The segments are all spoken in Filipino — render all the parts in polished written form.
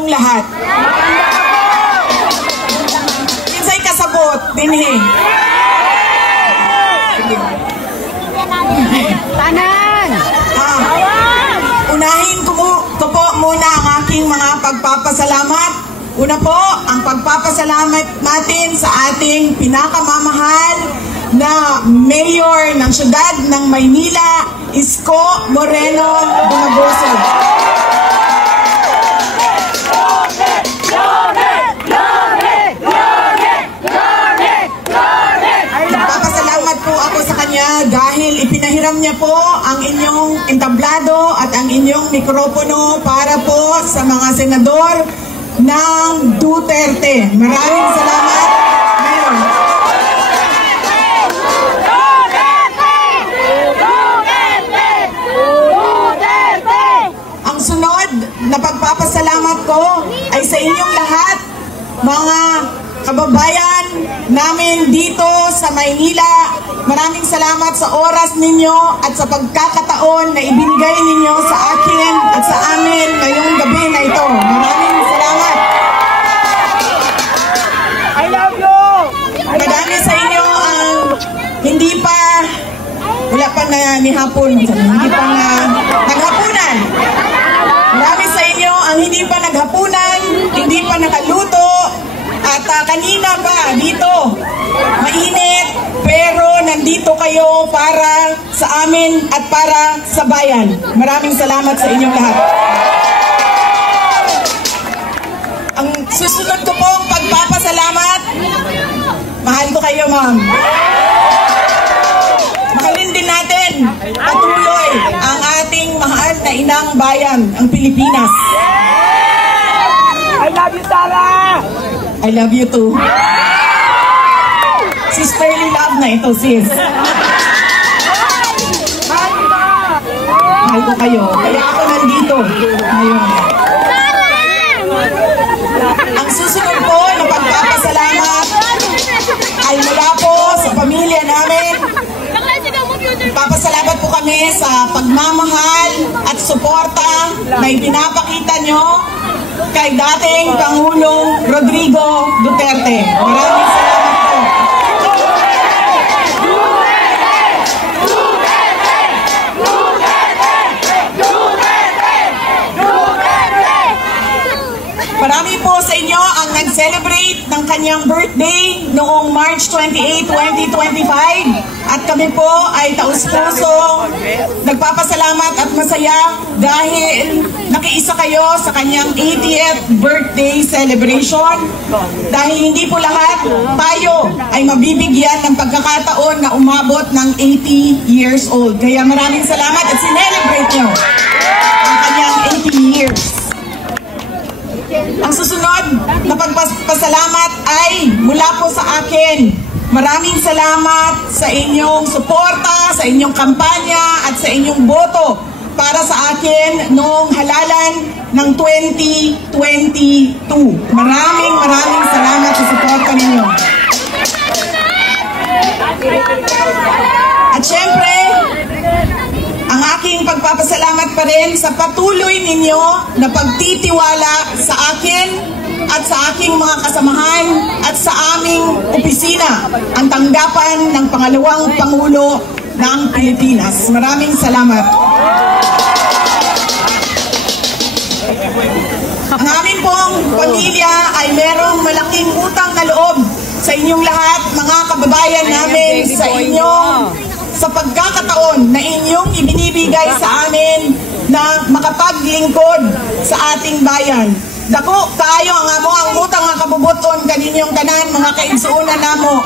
inyong lahat. Kinsay kasabot dinhi. Tanan! Unahin ko po muna ang aking mga pagpapasalamat. Una po, ang pagpapasalamat natin sa ating pinakamamahal na mayor ng siyudad ng Maynila, Isko Moreno Bumagoso. Nagpapasalamat po ako sa kanya dahil ipinahiram niya po ang inyong entablado at ang inyong mikropono para po sa mga senador ng Duterte. Maraming salamat, Mayor. Ang sunod na pagpapasalamat ko ay sa inyong lahat, mga kababayan namin dito sa Maynila. Maraming salamat sa oras ninyo at sa pagkakataon na ibinigay ninyo sa akin at sa amin ngayong gabi na ito. Maraming salamat. I love you! Madami sa inyo ang hindi pa, wala pa na nihapon, hindi pa na naghapunan. Marami sa inyo ang hindi pa naghapunan, hindi pa nakaluto, at kanina pa dito, mainit, pero nandito kayo para sa amin at para sa bayan. Maraming salamat sa inyong lahat. Ang susunod ko pong pagpapasalamat, mahal ko kayo, ma'am. Mahalin din natin patuloy ang ating mahal na inang bayan, ang Pilipinas. I love you, Sarah! I love you too. Sisterly love na ito, sis. Mahal ko kayo. Kaya ako nandito ngayon. Ang susunod po na pagpapasalamat ay mula po sa pamilya namin. Papasalamat po kami sa pagmamahal at suporta na ipinapakita nyo kay dating Pangulong Rodrigo Duterte. Maraming salamat po. Marami po sa inyo ang nag-celebrate ng kanyang birthday noong March 28, 2025. At kami po ay taus-puso nagpapasalamat at masaya dahil nakiisa kayo sa kanyang 80th birthday celebration. Dahil hindi po lahat tayo ay mabibigyan ng pagkakataon na umabot ng 80 years old. Kaya maraming salamat at sinelebrate nyo ang kanyang 80 years. Ang susunod na pagpasalamat ay mula po sa akin. Maraming salamat sa inyong suporta, sa inyong kampanya at sa inyong boto para sa akin noong halalan ng 2022. Maraming salamat sa suporta ninyo. At syempre, ang aking pagpapasalamat pa rin sa patuloy ninyo na pagtitiwala sa akin at sa aking mga kasamahan at sa aming opisina, ang tanggapan ng pangalawang Pangulo ng Pilipinas. Maraming salamat. Ang amin pong pamilya ay merong malaking utang na loob sa inyong lahat, mga kababayan namin, sa inyong sa pagkakataon na inyong ibinibigay sa amin na makapaglingkod sa ating bayan. Dako, kayo ang amo ang utang nga kabubuton kaninyong tanan, mga kaigsuunan namo.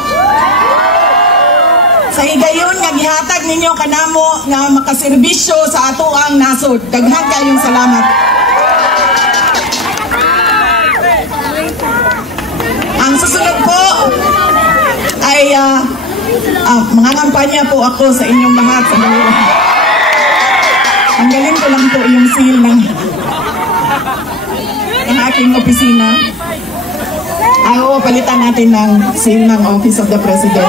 Sa higayon nga gihatag ninyo kanamo nga makaserbisyo sa ato ang nasod. Daghan kayong salamat. Ang susunod po ay mga kampanya po ako sa inyong lahat sa Manila. Tanggalin ko lang po yung seal ng aking opisina. Oo, palitan natin ng seal ng Office of the President.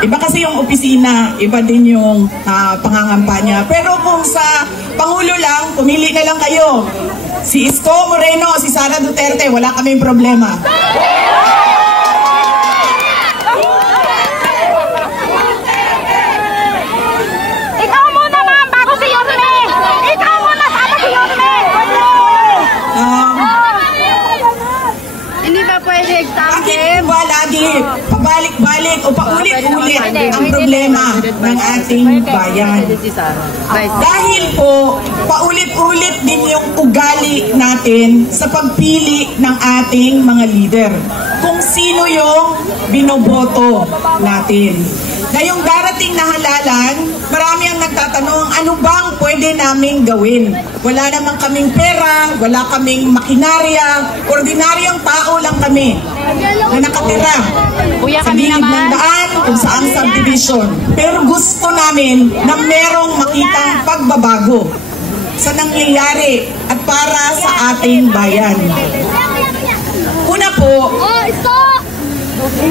Iba kasi yung opisina, iba din yung pangangampanya. Pero kung sa Pangulo lang, pumili na lang kayo. Si Isko Moreno, si Sara Duterte, wala kaming problema. Ikaw muna, ma'am, bago si Yorme. Ikaw muna, sama si Yorme. Hindi ba pwede Bakit extend? ba lagi pabalik-balik o paulit-ulit ang problema ng ating bayan? Dahil po, paulit-ulit din yung ugali natin sa pagpili ng ating mga leader. Kung sino yung binoboto natin. Ngayong darating na halalan, marami ang nagtatanong, ano bang pwede naming gawin? Wala namang kaming pera, wala kaming makinarya, ordinaryong tao lang kami na nakatira sa gilid ng daan kung saang subdivision. Pero gusto namin na merong makitang pagbabago sa nangyayari at para sa ating bayan. Una po,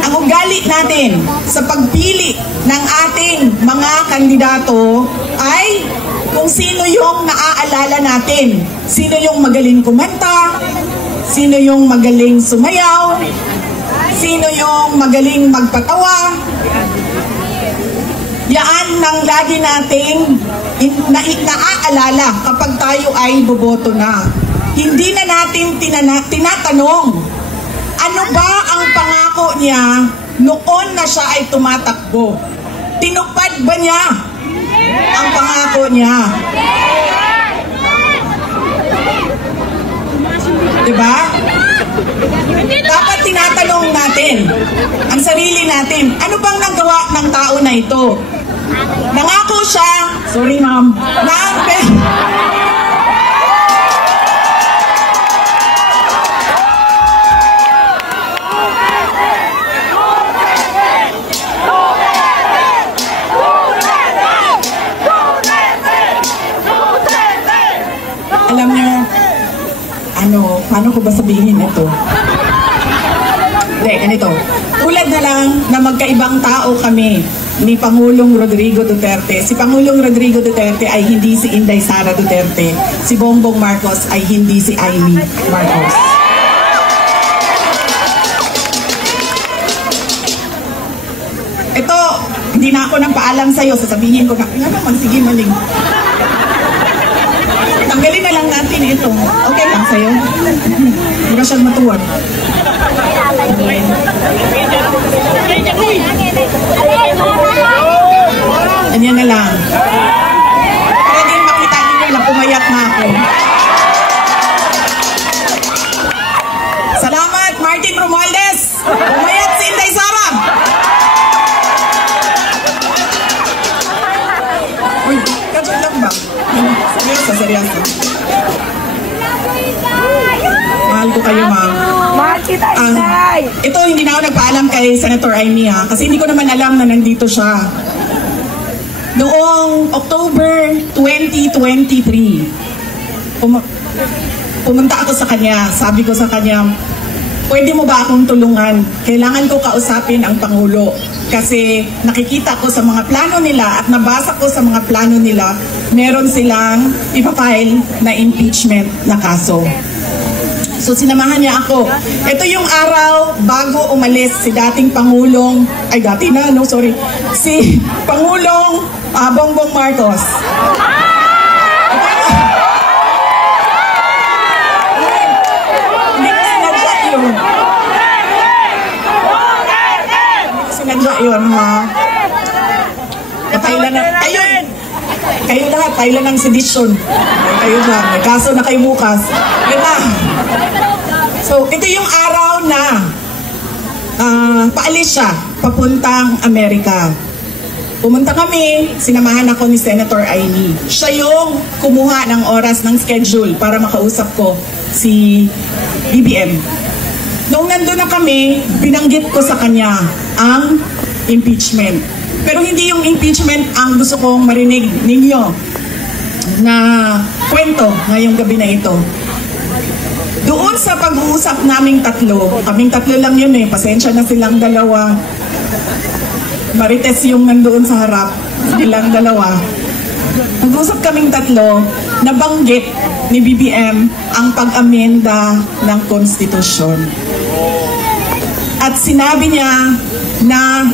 ang ugali natin sa pagpili ng ating mga kandidato ay kung sino yung naaalala natin. Sino yung magaling kumanta, sino yung magaling sumayaw, sino yung magaling magpatawa. Yaan nang lagi nating naaalala kapag tayo ay boboto na. Hindi na natin tinatanong, ano ba ang pangako niya noon na siya ay tumatakbo? Tinupad ba niya ang pangako niya? Diba? Dapat tinatanong natin ang sarili natin, ano bang nagawa ng tao na ito? Nangako siya, sorry ma'am, alam niyo, paano ko ba sabihin ito? Hindi, ganito. Tulad na lang na magkaibang tao kami ni Pangulong Rodrigo Duterte. Si Pangulong Rodrigo Duterte ay hindi si Inday Sara Duterte. Si Bongbong Marcos ay hindi si Amy Marcos. Ito, hindi na ako nang paalam sa'yo. Sasabihin ko na, nga naman, sige maling. Tanggalin na lang natin ito. Okay lang sa'yo? Hindi ka siyang matuwad. Ganyan na lang. Para din makita nyo lang, pumayat na ako. Salamat, Martin Romualdez! Pumayat si Inday Sara! Uy, kadyo lang ba? Seryoso. Mahal ko kayo, ma'am. Mahal kita, Inday! Ito, hindi na ako nagpaalam kay Senator Amy, ha? Kasi hindi ko naman alam na nandito siya. Noong October 2023, pumunta ako sa kanya. Sabi ko sa kanya, pwede mo ba akong tulungan? Kailangan ko kausapin ang Pangulo. Kasi nakikita ko sa mga plano nila at nabasa ko sa mga plano nila, meron silang ipafile na impeachment na kaso. So sinamahan niya ako. Ito yung araw bago umalis si dating Pangulong, si Pangulong Bongbong Marcos. Hindi ko sinadya yun. Yun, ha? Kayo lahat, tayo lang ng sedisyon. Kayo lang, may kaso na kayo bukas. Yun na. So, ito yung araw na paalis siya, papuntang Amerika. Pumunta kami, sinamahan ako ni Senator Amy. Siya yung kumuha ng oras ng schedule para makausap ko si BBM. Noong nandun na kami, binanggit ko sa kanya ang impeachment. Pero hindi yung impeachment ang gusto kong marinig ninyo na kwento ngayong gabi na ito. Doon sa pag-uusap naming tatlo, kaming tatlo lang yun pasensya na silang dalawa. Marites yung nandoon sa harap, silang dalawa. Nag-usap kaming tatlo, nabanggit ni BBM ang pag-amenda ng konstitusyon. At sinabi niya na,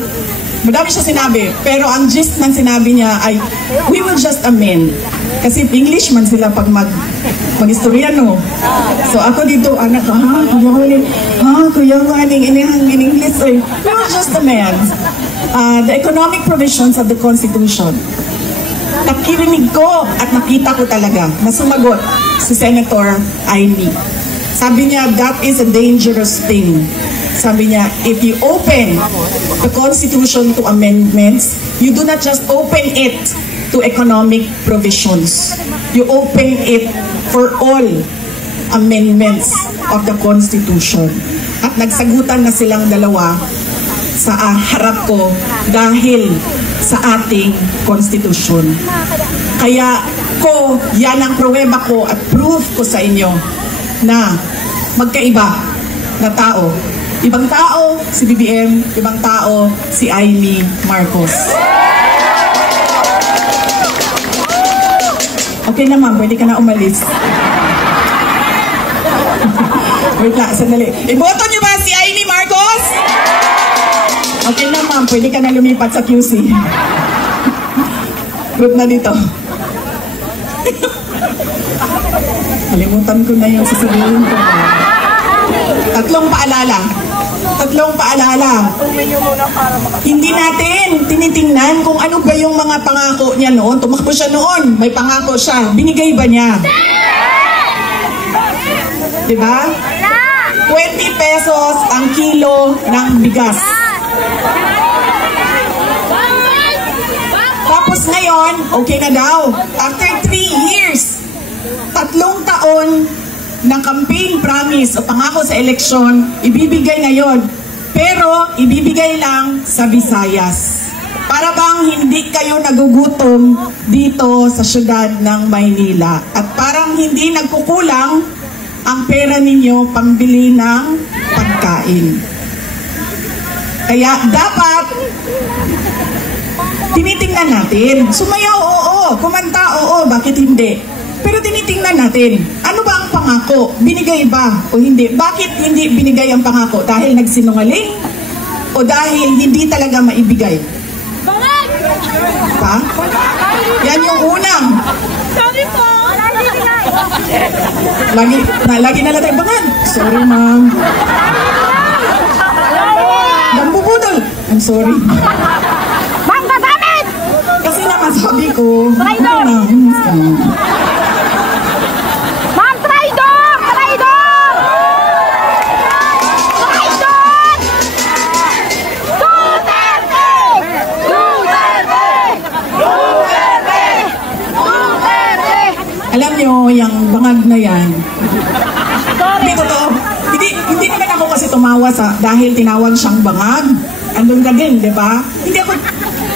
madami siya sinabi, pero ang gist ng sinabi niya ay, we will just amend. Kasi English man sila pag mag-historiano. So ako dito, anak ko, kuya nga, in English, we will just amend the economic provisions of the Constitution. Nakirinig ko at nakita ko talaga na sumagot si Senator Amy. Sabi niya, that is a dangerous thing. Sabi niya, if you open the Constitution to amendments, you do not just open it to economic provisions. You open it for all amendments of the Constitution. At nagsagutan na silang dalawa sa harap ko dahil sa ating konstitusyon. Kaya yan ang pruweba ko at proof ko sa inyo na magkaiba na tao. Ibang tao si BBM, ibang tao si Amy Marcos. Okay na ma'am, pwede ka na umalis. Wait lang, sandali. Iboto niyo ba si Amy Marcos? Okay na ma'am, pwede ka na lumipat sa QC. Group na dito. Kalimutan ko na yung sasabihin ko. Tatlong paalala. Hindi natin tinitingnan kung ano ba yung mga pangako niya noon. Tumakbo siya noon, may pangako siya. Binigay ba niya? Diba? 20 pesos ang kilo ng bigas. Tapos ngayon, okay na daw. After 3 years, 3 taon ng campaign promise o pangako sa eleksyon, ibibigay ngayon. Pero ibibigay lang sa Visayas. Para bang hindi kayo nagugutom dito sa syudad ng Maynila. At parang hindi nagkukulang ang pera ninyo pambili ng pagkain. Kaya dapat tinitingnan natin. Sumayaw, oo. Kumanta, oo. Bakit hindi? Pero tinitingnan natin. Ano ba ang pangako? Binigay ba o hindi? Bakit hindi binigay ang pangako? Dahil nagsinungaling? O dahil hindi talaga maibigay? Pa? Yan yung unang. Sorry po. Lagi na lang tayo bangan. Sorry, ma'am. Nambubudol. I'm sorry. Ma'am, kasamit! Kasi naman sabi ko, Traidor! Ma'am, traidor! Traidor! Traidor! Duterte! Duterte! Duterte! Duterte! alam nyo, yung bangag na yan, hindi totoo. Hindi naman ako kasi tumawa dahil tinawag siyang bangag. Andun ka din, di ba? Hindi ako,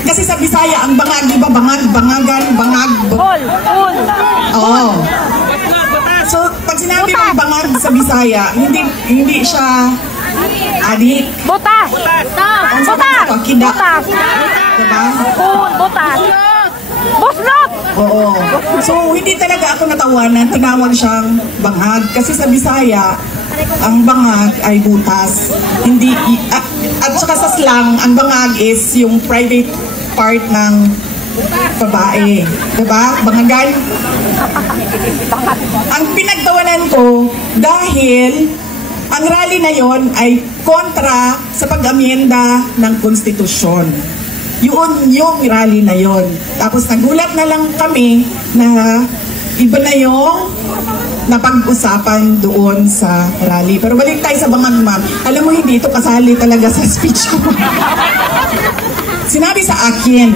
kasi sa Bisaya, ang bangag, di ba? Bangag, bangagan, bangag. Oo. So, pag sinabi ng bangag sa Bisaya, hindi siya adik. Butas! Ang Butas! sabi ko, kida. Butas! Diba? Butas! Buslot! Oo. So, hindi talaga ako natawanan, tinawag siyang bangag. Kasi sa Bisaya, ang bangag ay butas. Hindi, at saka sa slang, ang bangag is yung private part ng babae. Diba? Bangagan. Ang pinagtawanan ko, dahil ang rally na yon ay kontra sa pag-amyenda ng konstitusyon. Yun yung rally na yon. Tapos nagulat na lang kami na iba na yung napag-usapan doon sa rally. Pero balik tayo sa bangag, ma'am. Alam mo, hindi ito kasali talaga sa speech ko. Sinabi sa akin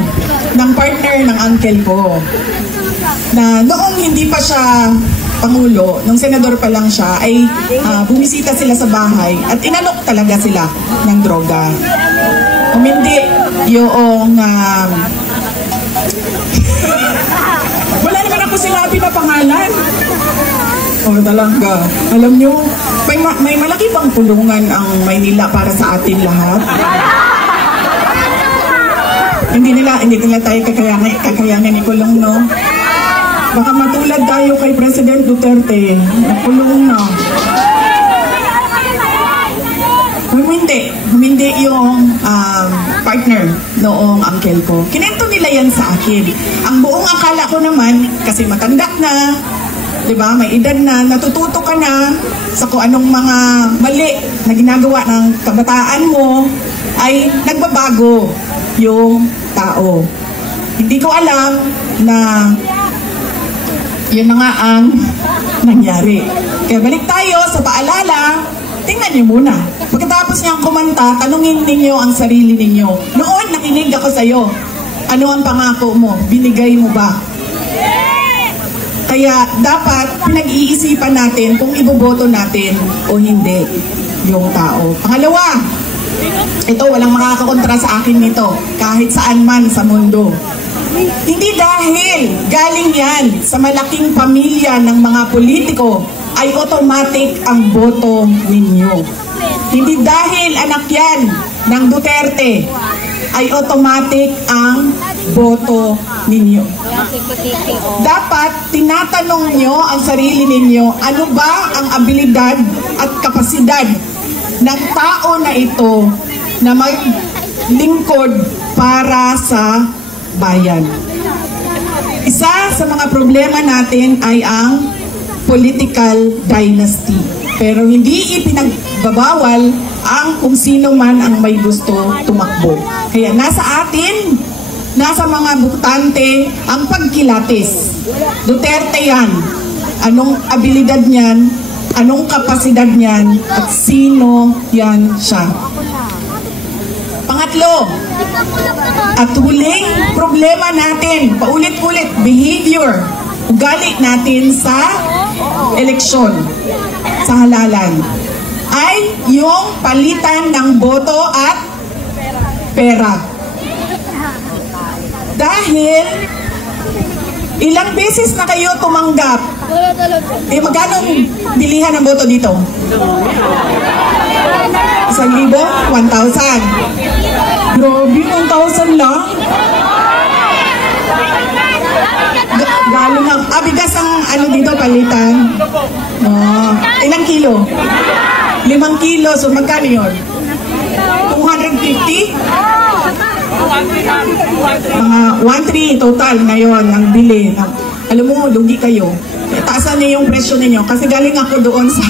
ng partner ng uncle ko na noong hindi pa siya Pangulo, nung senador pa lang siya, ay bumisita sila sa bahay at inalok talaga sila ng droga. Hindi yung wala naman ako sinabi na pangalan. Oh, talaga. Alam nyo, may malaki pang tulungan ang Maynila para sa atin lahat. Hindi nila tayo kakayanin ikulong, no? Baka matulad tayo kay President Duterte, nakulong na. Humindi yung partner noong uncle ko. Kinento nila yan sa akin. Ang buong akala ko naman, kasi matanda na, diba, may edad na, natututo ka na sa kung anong mga mali na ginagawa ng kabataan mo, ay nagbabago yung tao. Hindi ko alam na yun na nga ang nangyari. Kaya balik tayo sa paalala, tingnan niyo muna. Pagkatapos niyang kumanta, tanungin ninyo ang sarili ninyo. Noon, nakinig ako sa'yo. Ano ang pangako mo? Binigay mo ba? Kaya dapat pinag-iisipan natin kung iboboto natin o hindi yung tao. Pangalawa, ito, walang makakakontra sa akin nito, kahit saan man sa mundo. Hindi dahil galing yan sa malaking pamilya ng mga politiko ay automatic ang boto ninyo. Hindi dahil anak yan ng Duterte ay automatic ang boto ninyo. Dapat tinatanong nyo ang sarili ninyo, ano ba ang abilidad at kapasidad ng tao na ito na maglingkod para sa bayan. Isa sa mga problema natin ay ang political dynasty. Pero hindi ipinagbabawal ang kung sino man ang may gusto tumakbo. Kaya nasa atin, nasa mga butante ang pagkilatis. Duterte yan. Anong abilidad niyan? Anong kapasidad niyan? At sino yan siya? Pangatlo, at huling problema natin, paulit-ulit, behavior, ugali natin sa eleksyon, sa halalan, ay yung palitan ng boto at pera. Dahil ilang beses na kayo tumanggap, magkano bilihan ng boto dito? 1,000? 1,000. Grabe, 1,000 lang? Galo na. Bigas ang ano dito, palitan. Ilang kilo? 5 kilo. So, magkano yun? 250? Mga 1,300 total ngayon ang bili. Alam mo, lugi kayo. Taasan niyo yung presyo ninyo. Kasi galing ako doon sa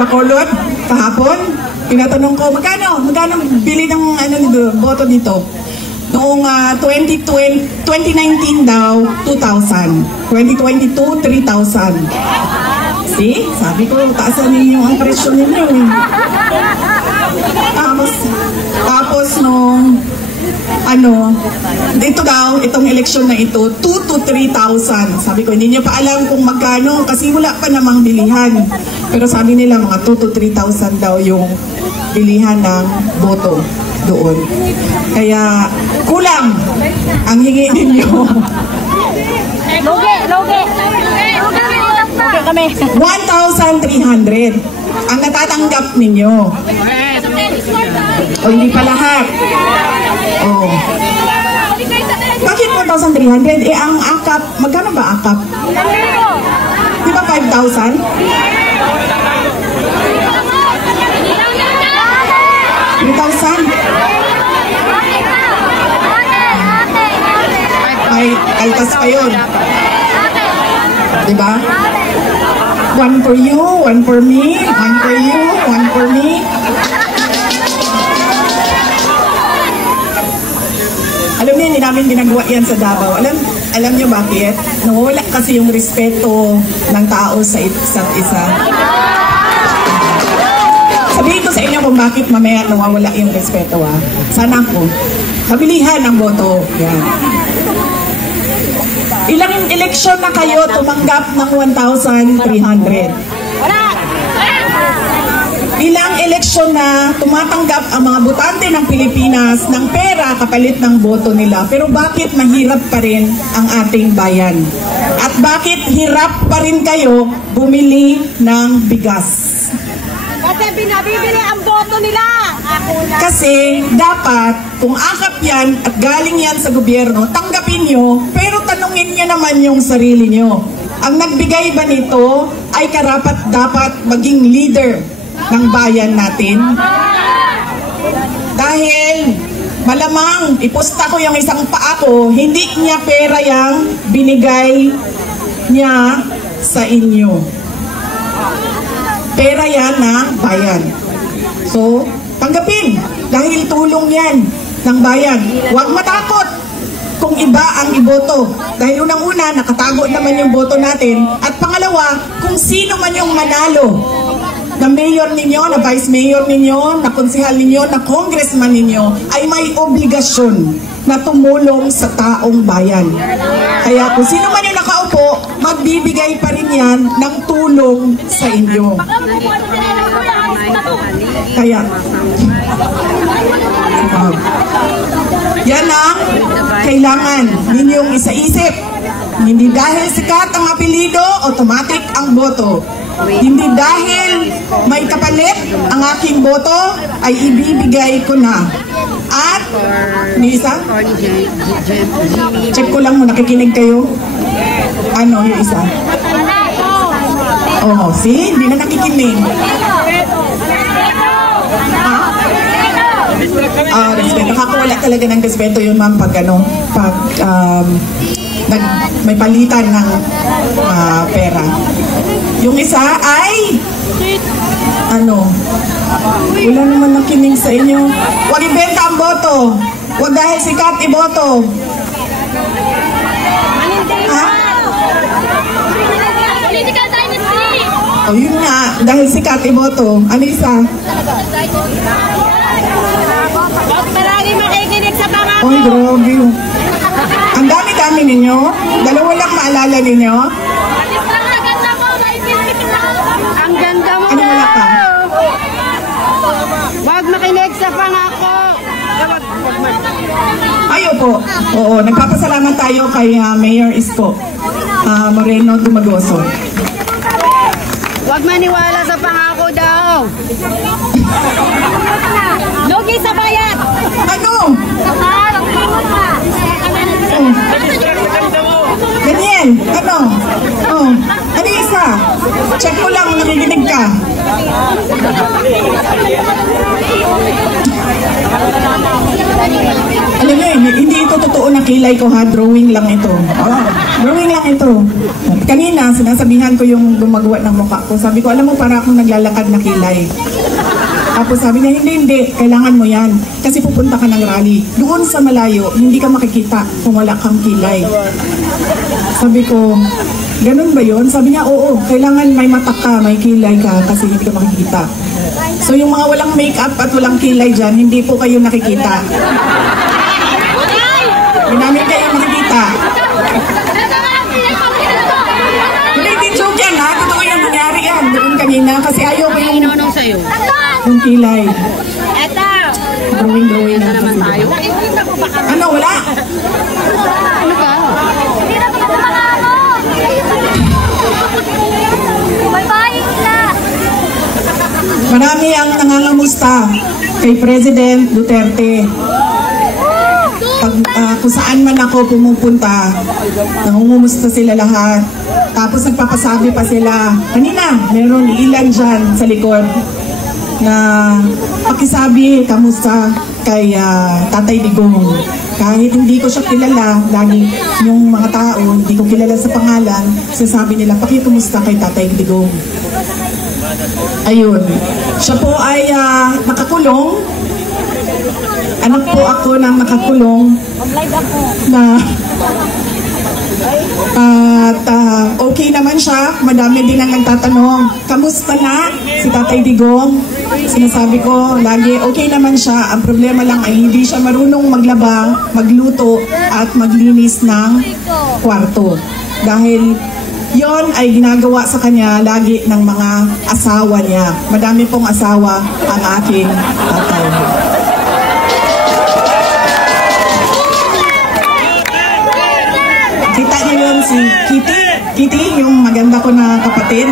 Bacolod kahapon. Tinatanong ko, magkano bili ng boto dito? Noong 2019 daw, 2,000. 2022, 3,000. See? Sabi ko, taasan ninyo ang presyo ninyo. Tapos nung dito daw, itong eleksyon na ito, 2,000 to 3,000. Sabi ko, hindi niyo pa alam kung magkano kasi wala pa namang bilihan. Pero sabi nila, mga 2,000 to 3,000 daw yung bilihan ng boto doon. Kaya, kulang ang hingi ninyo. Loge kami. 1,300 ang natatanggap ninyo. O hindi pa lahat. Bakit 1,300? Ang akap, magkano ba akap? Di ba 5,000? 3,000? Ay, kaltas pa yun. Diba? One for you, one for me, one for you, one for me. Alam niyo, hindi namin ginagawa yan sa Davao. Alam niyo bakit? Nawala kasi yung respeto ng tao sa isa't isa. Sabihin ko sa inyo kung bakit mamaya nawawala yung respeto. Sana po. Kabilihan ang boto. Yan. Ilang eleksyon na kayo tumanggap ng 1,300? Ilang eleksyon na tumatanggap ang mga butante ng Pilipinas ng pera kapalit ng boto nila. Pero bakit mahirap pa rin ang ating bayan? At bakit hirap pa rin kayo bumili ng bigas? kasi binabibili ang boto nila. Kasi dapat kung akap yan at galing yan sa gobyerno, tanggapin nyo, pero tanungin nyo naman yung sarili nyo. Ang nagbigay ba nito ay karapat dapat maging leader ng bayan natin? Dahil malamang iposta ko yung isang paa ko, hindi niya pera yang binigay niya sa inyo. Pera yan ng bayan. So, tanggapin dahil tulong yan ng bayan. Huwag matakot kung iba ang iboto. Dahil unang-una, nakatago naman yung boto natin. At pangalawa, kung sino man yung manalo na mayor ninyo, na vice mayor ninyo, na konsehal ninyo, na congressman ninyo, ay may obligasyon na tumulong sa taong bayan. Kaya kung sino man yung nakaupo, magbibigay pa rin yan ng tulong sa inyo. Kaya, yan ang kailangan ninyong isaisip. Hindi dahil sikat ang apelido, automatic ang boto. Hindi dahil may kapalit ang aking boto, ay ibibigay ko na. At, may isa? Check ko lang muna, nakikinig kayo? Ano yung isa? Oh, see? Hindi na nakikinig. Respeto. Nakakawala talaga ng respeto yun, ma'am, pag may palitan ng pera. Yung isa ay wala naman nakinig sa inyo. Huwag ibenta ang boto. Huwag dahil sikat iboto. Ha? Political dynasty. O yun nga, dahil sikat iboto. Ano isa? Marami makikinig sa pangako. Oy, drogi. Ang dami-dami ninyo. Dalawa lang maalala ninyo. Ang ganda mo. Ano wala pa? Huwag makinig sa pangako. Ayo po. Oo, nagpapasalamat tayo kay Mayor Isko Moreno Dumagoso. Huwag maniwala sa pangako daw. Lugi sa bayan. Ano? Daniel, ano? Ano isa? Check ko lang, nakikinig ka. Alam mo hindi ito totoo na kilay ko ha, drawing lang ito. Drawing lang ito. Kanina, sinasabihan ko yung gumagawa ng mukha ko. Sabi ko, alam mo, para akong naglalakad na kilay. Tapos sabi niya, hindi, kailangan mo yan. Kasi pupunta ka ng rally. Doon sa malayo, hindi ka makikita kung wala kang kilay. Sabi ko, ganun ba yun? Sabi niya, oo, kailangan may mata ka, may kilay ka, kasi hindi ka makikita. So yung mga walang makeup at walang kilay dyan, hindi po kayo nakikita. Hindi namin kayo makikita. Hindi joke yan ha, totoo yan, nangyari yan. Doon kanina, kasi ayaw ko yung kilay. Eto. Drawing na naman tayo. Ano, wala? Ano ka? Hindi na pa pangako. Bye-bye na. Marami ang nangangamusta kay President Duterte. Kung saan man ako pumupunta, nangungumusta sila lahat. Tapos nagpapasabi pa sila. Kanina, meron ilan dyan sa likod na pakisabi kamusta kay Tatay Digong. Kahit hindi ko siya kilala, lagi yung mga tao, hindi ko kilala sa pangalan, sasabi nila, pakikumusta kay Tatay Digong. Ayun. Siya po ay nakakulong. Anak po ako ng nakakulong na at okay naman siya. Madami din ang nagtatanong, kamusta na si Tatay Digong? Sinasabi ko lagi, okay naman siya. Ang problema lang ay hindi siya marunong maglaba, magluto at maglinis ng kwarto. Dahil yon ay ginagawa sa kanya lagi ng mga asawa niya. Madami pong asawa ang aking tatay. Kita niyo yun si Kitty? Kitty, yung maganda ko na kapatid.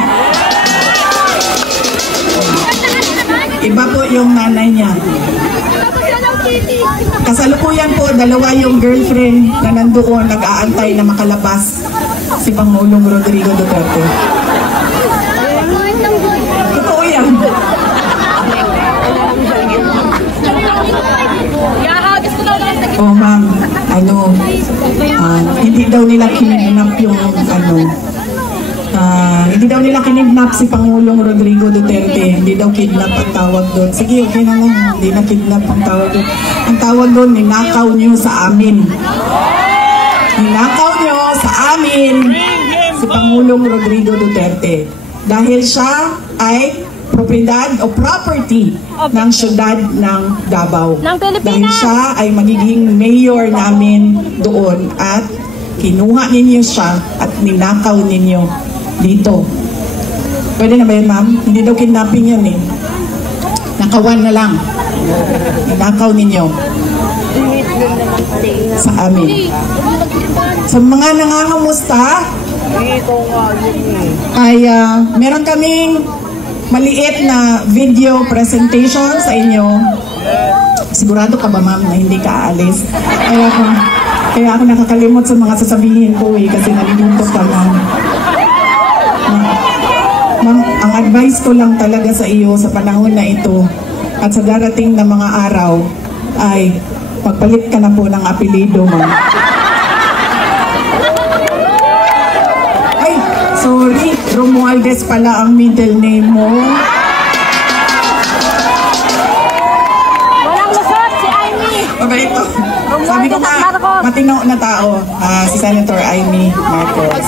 po yung nanay niya. Kasalukuyan po, dalawa yung girlfriend na nandoon nag-aantay na makalabas si Pangulong Rodrigo Duterte. Totoo yan. Oh ma'am, hindi daw nila kinidnap yung hindi daw nila kinidnap si Pangulong Rodrigo Duterte. Hindi daw kidnap ang tawag doon. Sige, okay na lang. Hindi na kidnap ang tawag doon. Ang tawag doon, ninakaw nyo sa amin. Ninakaw nyo sa amin si Pangulong Rodrigo Duterte. Dahil siya ay propriedad o property ng syudad ng Davao. Dahil siya ay magiging mayor namin doon at kinuha ninyo siya at ninakaw ninyo dito. Pwede na ba yun, ma'am? Hindi daw kidnapping yan eh. Nakawan na lang. Ninakaw ninyo sa amin. Sa mga nangangamusta ay meron kaming maliit na video presentation sa inyo. Sigurado ka ba, ma'am, na hindi ka aalis? Kaya ako nakakalimot sa mga sasabihin ko eh, kasi naliluntok ka, ma'am. Ma'am, ang advice ko lang talaga sa iyo sa panahon na ito at sa darating na mga araw ay magpalit ka na po ng apelido, ma'am. Ay, sorry, Romualdez pala ang middle name mo. Walang lusot, si Amy. Mabait to. Sabi ko nga, matino na tao, si Senator Amy Marcos.